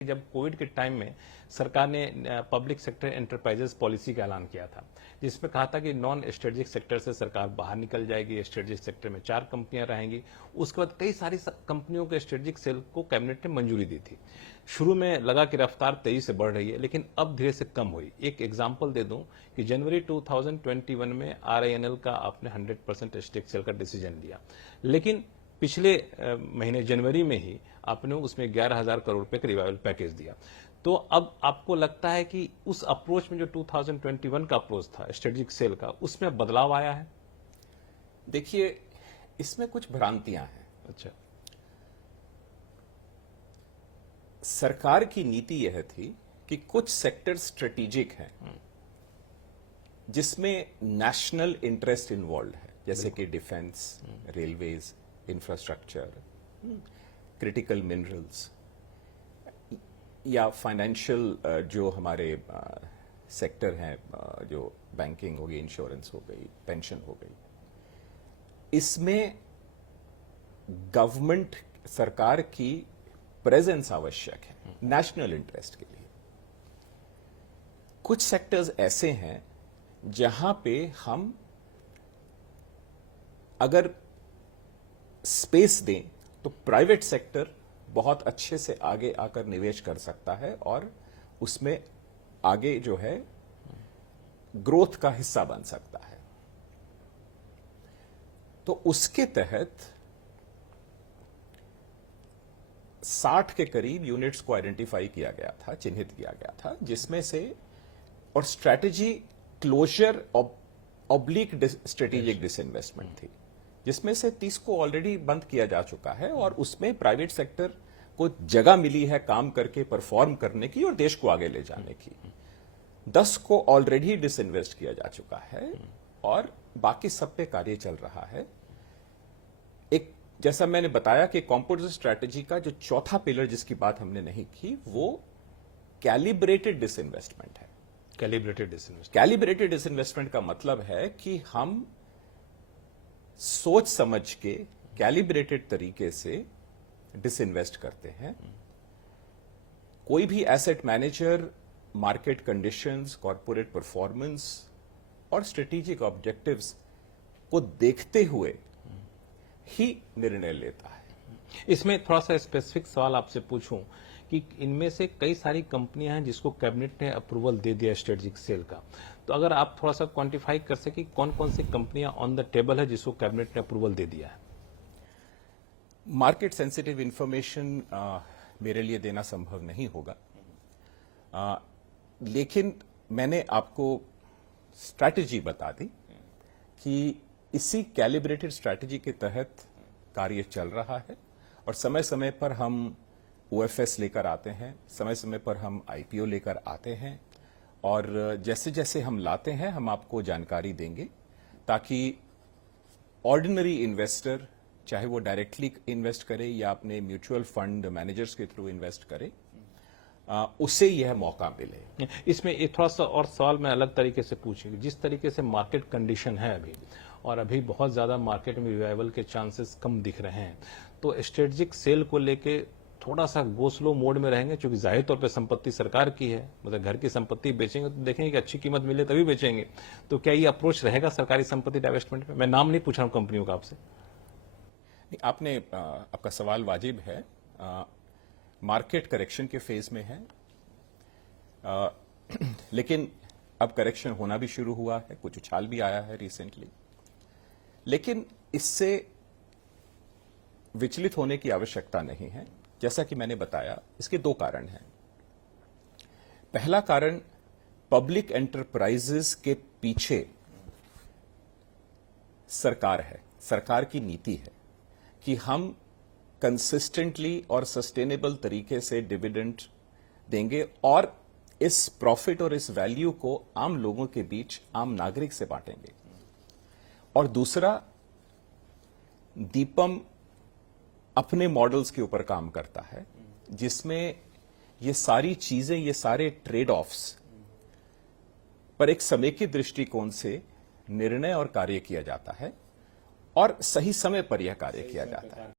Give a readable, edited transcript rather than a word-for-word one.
जब कोविड के टाइम में सरकार ने पब्लिक सेक्टर एंटरप्राइजेस पॉलिसी का ऐलान किया था, जिसमें कहा था कि नॉन स्ट्रेटेजिक सेक्टर से सरकार बाहर निकल जाएगी, स्ट्रेटेजिक सेक्टर में 4 कंपनियां रहेंगी। उसके बाद कई सारी कंपनियों के स्ट्रेटेजिक सेल को कैबिनेट ने मंजूरी दी थी। शुरू में लगा कि रफ्तार तेजी से बढ़ रही है, लेकिन अब धीरे से कम हुई। एक एग्जाम्पल दे दूं कि जनवरी 2021 में RINL का आपने 100% स्टेक सेल का डिसीजन लिया, लेकिन पिछले महीने जनवरी में ही आपने उसमें 11,000 करोड़ रुपए का रिवाइवल पैकेज दिया। तो अब आपको लगता है कि उस अप्रोच में जो 2021 का अप्रोच था स्ट्रेटेजिक सेल का, उसमें बदलाव आया है? देखिए, इसमें कुछ भ्रांतियां हैं। अच्छा, सरकार की नीति यह थी कि कुछ सेक्टर स्ट्रेटेजिक हैं जिसमें नेशनल इंटरेस्ट इन्वॉल्व है, जैसे कि defence, railways, infrastructure, critical minerals या फाइनेंशियल जो हमारे सेक्टर हैं, जो बैंकिंग हो गई, इंश्योरेंस हो गई, पेंशन हो गई। इसमें गवर्नमेंट, सरकार की प्रेजेंस आवश्यक है नेशनल इंटरेस्ट के लिए। कुछ सेक्टर्स ऐसे हैं जहां पे हम अगर स्पेस दें तो प्राइवेट सेक्टर बहुत अच्छे से आगे आकर निवेश कर सकता है और उसमें आगे जो है ग्रोथ का हिस्सा बन सकता है। तो उसके तहत 60 के करीब यूनिट्स को आइडेंटिफाई किया गया था, चिन्हित किया गया था, जिसमें से और strategy closure oblique strategic disinvestment थी, जिसमें से 30 को ऑलरेडी बंद किया जा चुका है और उसमें प्राइवेट सेक्टर को जगह मिली है काम करके परफॉर्म करने की और देश को आगे ले जाने की। 10 को ऑलरेडी डिसइन्वेस्ट किया जा चुका है और बाकी सब पे कार्य चल रहा है। एक, जैसा मैंने बताया कि कंपोजिट स्ट्रैटेजी का जो चौथा पिलर जिसकी बात हमने नहीं की, वो कैलिब्रेटेड डिसइन्वेस्टमेंट है। कैलिब्रेटेड डिसइन्वेस्टमेंट का मतलब है कि हम सोच समझ के कैलिब्रेटेड तरीके से डिसइन्वेस्ट करते हैं। कोई भी asset manager market conditions, corporate performance और स्ट्रेटेजिक ऑब्जेक्टिव्स को देखते हुए ही निर्णय लेता है। इसमें थोड़ा सा स्पेसिफिक सवाल आपसे पूछूं कि इनमें से कई सारी कंपनियां हैं जिसको कैबिनेट ने अप्रूवल दे दिया स्ट्रेटेजिक सेल का, तो अगर आप थोड़ा सा क्वांटिफाई कर सके कौन कौन सी कंपनियां ऑन द टेबल है जिसको कैबिनेट ने अप्रूवल दे दिया है? मार्केट सेंसिटिव इंफॉर्मेशन मेरे लिए देना संभव नहीं होगा, लेकिन मैंने आपको स्ट्रैटेजी बता दी कि इसी कैलिब्रेटेड स्ट्रैटेजी के तहत कार्य चल रहा है और समय समय पर हम OFS लेकर आते हैं, समय समय पर हम IPO लेकर आते हैं और जैसे जैसे हम लाते हैं हम आपको जानकारी देंगे ताकि ऑर्डिनरी इन्वेस्टर, चाहे वो डायरेक्टली इन्वेस्ट करे या अपने म्यूचुअल फंड मैनेजर्स के थ्रू इन्वेस्ट करे, उसे यह मौका मिले। इसमें एक थोड़ा सा और सवाल मैं अलग तरीके से पूछूंगी। जिस तरीके से मार्केट कंडीशन है अभी, और अभी बहुत ज्यादा मार्केट में रिवाइवल के चांसेस कम दिख रहे हैं, तो स्ट्रेटेजिक सेल को लेके थोड़ा सा गो स्लो मोड में रहेंगे, क्योंकि जाहिर तौर पे संपत्ति सरकार की है, मतलब घर की संपत्ति बेचेंगे तो देखेंगे कि अच्छी कीमत मिले तभी बेचेंगे। तो क्या ये अप्रोच रहेगा सरकारी संपत्ति डाइवेस्टमेंट में? मैं नाम नहीं पूछ रहा हूं कंपनियों का आपसे। आपने आपका सवाल वाजिब है। मार्केट करेक्शन के फेज में है, लेकिन अब करेक्शन होना भी शुरू हुआ है, कुछ उछाल भी आया है रिसेंटली, लेकिन इससे विचलित होने की आवश्यकता नहीं है। जैसा कि मैंने बताया, इसके 2 कारण हैं। पहला कारण, पब्लिक एंटरप्राइजेस के पीछे सरकार है, सरकार की नीति है कि हम कंसिस्टेंटली और सस्टेनेबल तरीके से डिविडेंड देंगे और इस प्रॉफिट और इस वैल्यू को आम लोगों के बीच, आम नागरिक से बांटेंगे। और दूसरा, दीपम अपने मॉडल्स के ऊपर काम करता है जिसमें ये सारी चीजें, ये सारे ट्रेड ऑफ्स पर एक समेकित दृष्टिकोण से निर्णय और कार्य किया जाता है और सही समय पर यह कार्य किया जाता है।